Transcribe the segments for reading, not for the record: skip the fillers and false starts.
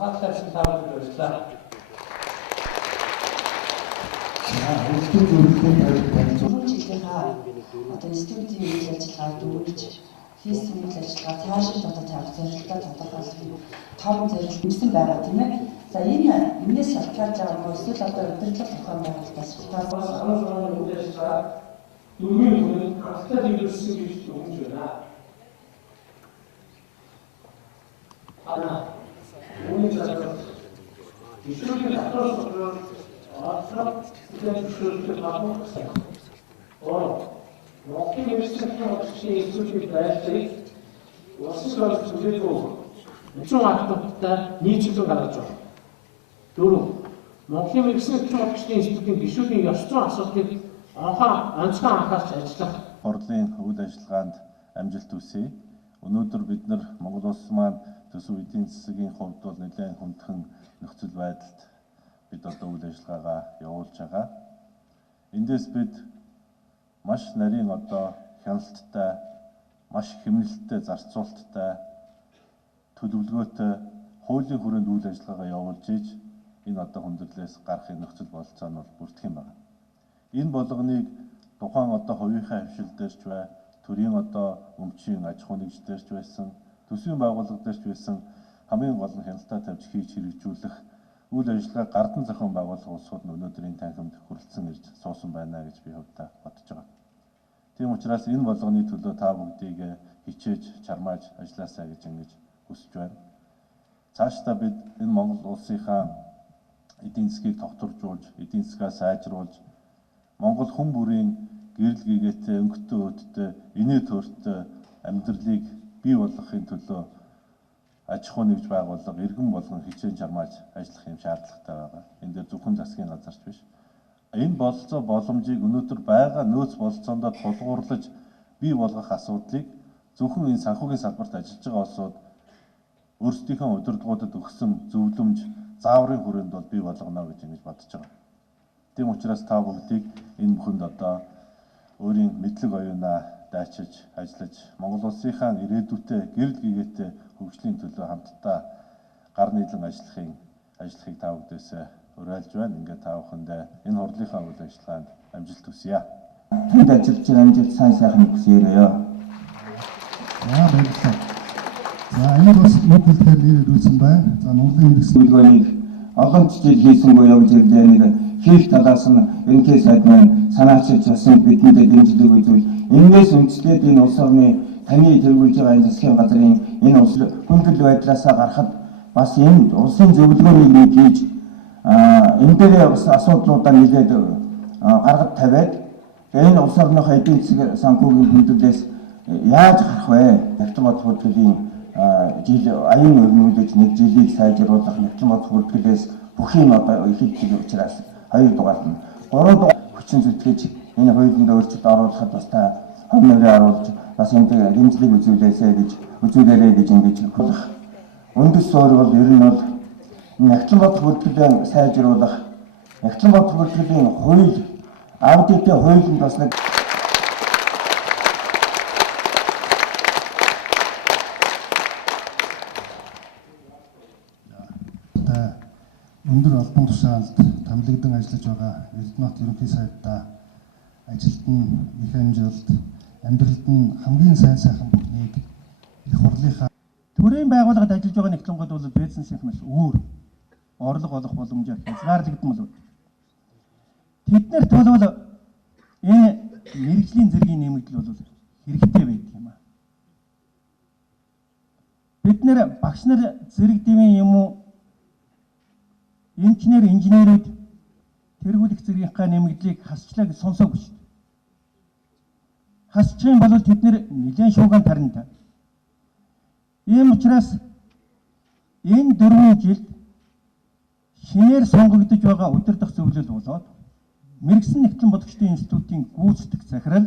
анхаарал тавьсан баярлалаа. Өвчтөн зөвлөлийн жилийнхаа одоо институтийн үйл ажиллагааг дүүргэж хийсэн үйл ажиллагаа цаашид одоо тавих зорилттой тодорхойлох том зорилт нэмсэн байгаа тийм ээ. За энэ энэс шалтгаалж байгаа юм уу? Эсвэл одоо удирдлага зохион байгуулалтаас шалтгаалж санал үйл ажиллагаа дөрвийн хүрээнд хангалттай хэрэгжүүлсэн гэж өгч байна. Үүний цаашаа ишүүлийн татвар Монголын университетийн багшийн институтын байрлалыг улсын сургууль төлөвлөгөө 110 хоттой нийцүүлэн гаргаж байна. 4. Монголын университетийн багшийн институтын гишүүдийн ёс зүйн асуудлыг онцгой анхаарч ажиллах. Хурлын үйл ажиллагаанд амжилт хүсье. Өнөөдөр бид нар Монгол улс маань төсөв эдийн засгийн хувьд бол нэлээд хүндхэн нөхцөл байдалд бид одоо үйл ажиллагаагаа явуулж байгаа. Эндээс бид маш нарийн одоо хяналттай, маш хэмнэлттэй, зарцуулалттай, төлөвлөгөөтэй хуулийн хүрээнд үйл ажиллагаагаа явуулж ийж энэ одоо хүндрэлээс гарахын нөхцөл бололцоо нь бол бүрдэх юм байна. Энэ болгоныг тухайн одоо хувийнхаа хвшил дээрч бай, төрийн одоо өмчийн аж ахуй нэгж дээрч байсан, төсвийн байгууллага дээрч байсан хамгийн гол нь хяналтаа тавьж хийж хэрэгжүүлэх үйл ажиллагаа гардан зохион байгуулах улсууд нь өнөөдрийн танхимд хүрэлцэн ирж суусан байна гэж би хувьдаа бодож байгаа. Тийм учраас энэ болгоны төлөө та бүгдийг хичээж чармааж ажилласаа гэж ингэж хүсэж байна. Цаашдаа бид энэ Монгол улсынхаа эдийн засгийг тогтворжуулж, эдийн засгаа сайжруулж, Монгол хүн бүрийн гэрэл гээгээтэй, өнгөтэй өдтэй, инээ төрттэй амьдралыг бий болгохын төлөө аж ахуй нэгж байгууллага иргэн болгон хичээн чармааж ажиллах юм шаардлагатай байгаа. Энэ дээр зөвхөн засгийн газарч биш. Энэ бололцоо боломжийг өнөөдөр байгаа нөөц бололцоондоо тулгуурлаж бий болгох асуудлыг зөвхөн энэ санхүүгийн салбарт ажиллаж байгаа улсууд өөрсдийнхөө удирдлагуудад өгсөн зөвлөмж, зааврын хүрээнд бол бий болгоно гэж ингэж бодож байгаа. Тийм учраас та бүгдийг энэ бүхэнд одоо өөрийн мэдлэг оюунаа дайчилж, ажиллаж, Монгол улсынхаа ирээдүйтэй, гэрэл гээгээтэй хөгжлийн төлөө хамтдаа гар нийлэн ажиллахыг та бүдээс уриалж байна. Ингээд та бүхэндээ энэ хурлынхаа үйл ажиллагаанд амжилт хүсье. Тэнд ажиллаж байгаа амжилт сайхан хүсье. Баярлалаа. За энэ бас нэг хэлээр нэр ирүүлсэн байна. За Монголын төлөвлөгөөнийг олон жил хийсэнгүй явж ирлээ. Нэг хийх талаас нь ерөнхий сайд маань санаачилж басан бидэнд дэмжлэг үзүүл. Энээс үндэслээд энэ улс орны таны тэргүүлж байгаа энэ засгийн газрын энэ улс хүндрэл байдлаасаа гарахад бас энэ улсын зөвлөгөөнийг нэг хийж энэ дээр бас асуудлуудаа нэлээд гаргаж тавиад энэ улс орныхоо эдийн засгийн санхүүгийн хүндрэлээс яаж гарах вэ? Нэгтлэн бодох хөтөлбөрийн жил аян өрнүүлж нэг жилийг сайжруулах нэгтлэн бодох хөтөлбөрөөс бүхий одоо ихэлж учраас 2 дугаарт нь 3 дугаар хүчин зүтгэж энэ хуулинд өөрчлөлт оруулахад бас та хоньнороо оруулж бас энэ дэмжлэг үзүүлээрэй гэж ингэж хэлэх. Үндэс суурь бол ер нь бол нэгтлэн бодох хөтөлбөрийн сайжруулах, нэгтлэн бодох хөтөлбөрийн хууль аудитын хуулинд бас нэг өндөр албан тушаалд томилогдсон ажиллаж байгаа Эрдэнэт ерөнхий сайдаа ажилд нь их амжилт, амьдралд нь хамгийн сайхан бүхнийг их хурлынхаа төрийн байгууллагад ажиллаж байгаа нэгтлэнгүүд бол бизнесийнх нь өөр орлого олох боломжоор хязгаарлагдсан болов. Тэднэрт бол энэ мэрэгжлийн зэргийн нэмэгдэл бол хэрэгтэй байдаг юм аа. Бид нэр багш нар зэрэг дэмий юм уу? Инженерүүд тэргүүлэх зэргийнхаа нэмэгдлийг хасчлаа гэж сонсоогүй шүү дээ. Хасчих юм бол тэд нэлээд шууган таринтай. Ийм учраас энэ 4 жилд шинээр сонгогдож байгаа удирдах зөвлөл болоод мэрэгсэн нэгтлэн бодогчдын институтын гүйцэтгэх захирал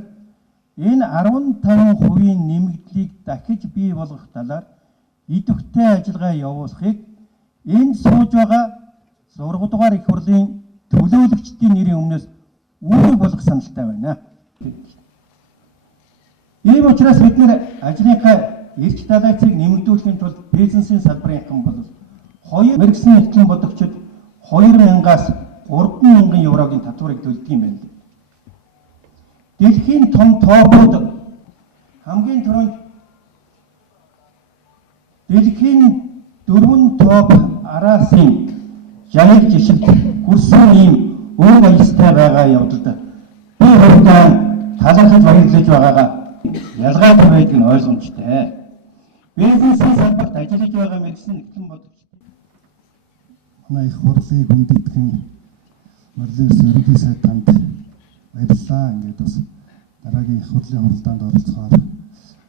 энэ 15% нэмэгдлийг дахиж бий болгох талаар идэвхтэй ажиллагаа явуулахыг энэ сууж байгаа 6 дугаар их хурлын төлөөлөгчдийн нэрийн өмнөөс үүрэг болгох саналтай байна. Ийм учраас бид нэр ажлынхаа эрч талайцыг нэмэгдүүлэхийн тулд бизнесийн салбарын хэн бол 2 мэрэгсэн нэгтлэн бодогчид 2000-аас 3000 еврогийн татварыг төлдөг юм байна. Дэлхийн том тоопууд хамгийн түрүүнд дэлхийн 4 топ арасын жанр жишгт хүрсэн ийм өв аялалтай байгаа явдалд би хувьдаа талархаж баярлаж байгаагаа ялгаатай байдгийг нь ойлгомжтой. Бизнесийн салбарт ажиллаж байгаа мэргэжлийн нэгтлэн бодогч манай их хурлыг хүндэтгэн Мөрлийн ерөнхий сайд танд баярлалаа. Ингээд бас дараагийн их хурлын хуралдаанд оролцохоор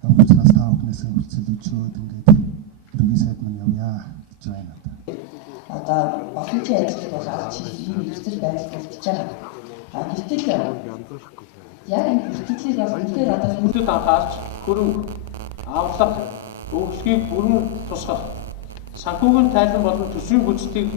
явуулснаас та бүхнээс хүрэлцэл өгчөөд ингээд ерөнхий сайд маань явъя гэж байна. Одоо боломжтой ажил бол аргач ийм нөхцөл байдал болчихж байгаа. Гэтэл яг энэ бүтээлийг бас үнээр одоо Хүндэт анхаарч хөрөнгө авлага өгөхийг бүрэн тусгах санхүүгийн тайлан болон төсвийн бүжтгийг